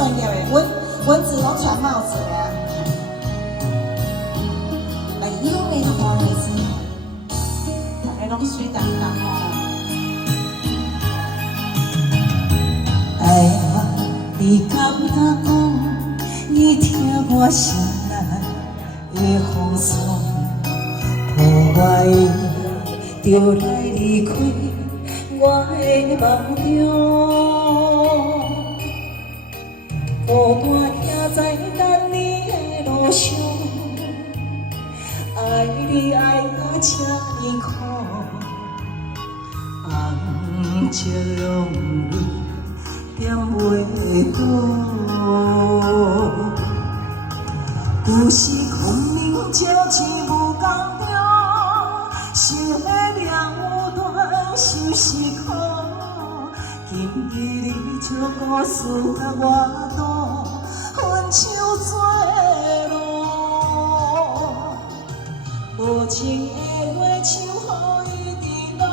专业的，蚊子拢穿帽子的啊。来，伊拢会花的子，大家拢水当当哦。哎呀，你敢不敢讲？你听我心内的风霜，予我就来离开我的梦中。孤单行在等你的路上，爱你爱到这呢苦，红色用泪点袂倒。有时空明照起无公中，想要了断心是苦。今日你将故事甲我度，分手做路。无情的话像雨伊伫落，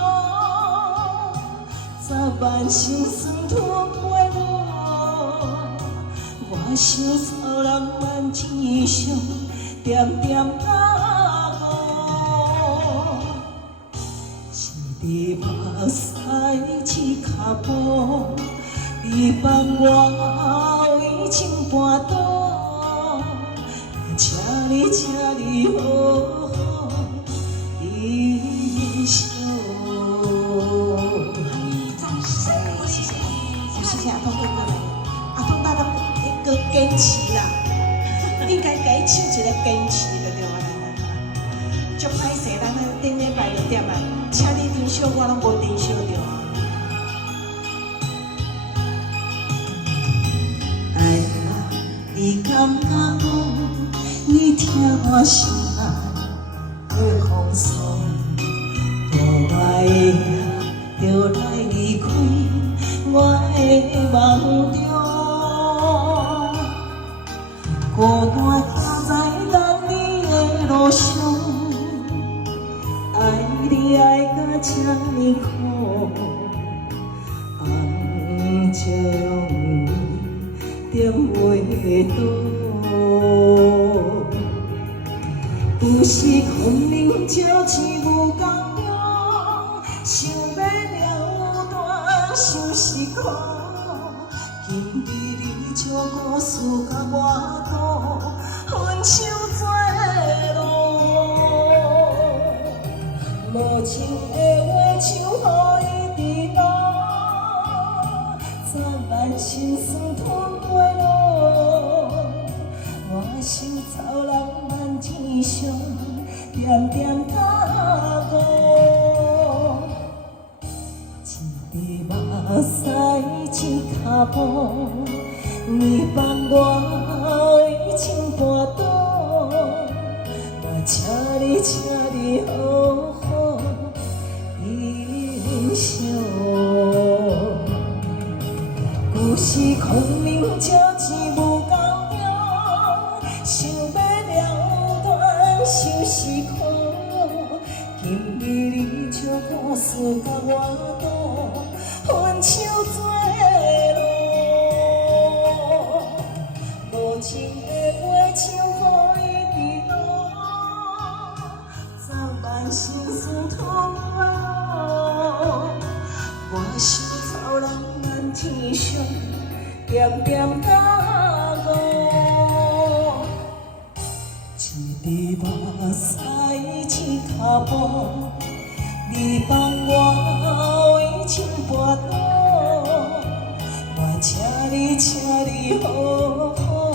十万心酸吞袂落。我想草人万千伤，点点甲无。一滴目屎一脚步，你放我为情半途。请你好好珍惜。谢谢，谢谢阿东哥哥来，阿东大大一个坚持啦，应该给请一个坚持就对了。足歹势，咱顶礼拜就点啊，请你珍惜，我拢无珍惜着。哎呀，你敢不敢讲？你听我心内的风霜，无爱就来离开我的梦中。孤单行在等你的路上，爱你爱到这呢苦，红色用泪点袂倒。有时空明照起无公中，想要了断心是苦。今日你将故事甲我度，分手做路。无情的话像雨伫落，十万心酸吞袂落。我想草人万千伤，点点甲无。一滴目屎一脚步，你放我为情半途。我请你好好珍惜。有时空明照起无公中，想要了断心是苦。今日你将故事甲我度，分手做路。无情的话像雨伫落，十万心酸吞袂落。我想草人万千伤，点点甲无。一滴目屎一脚步，你放我为情半途。我请你好好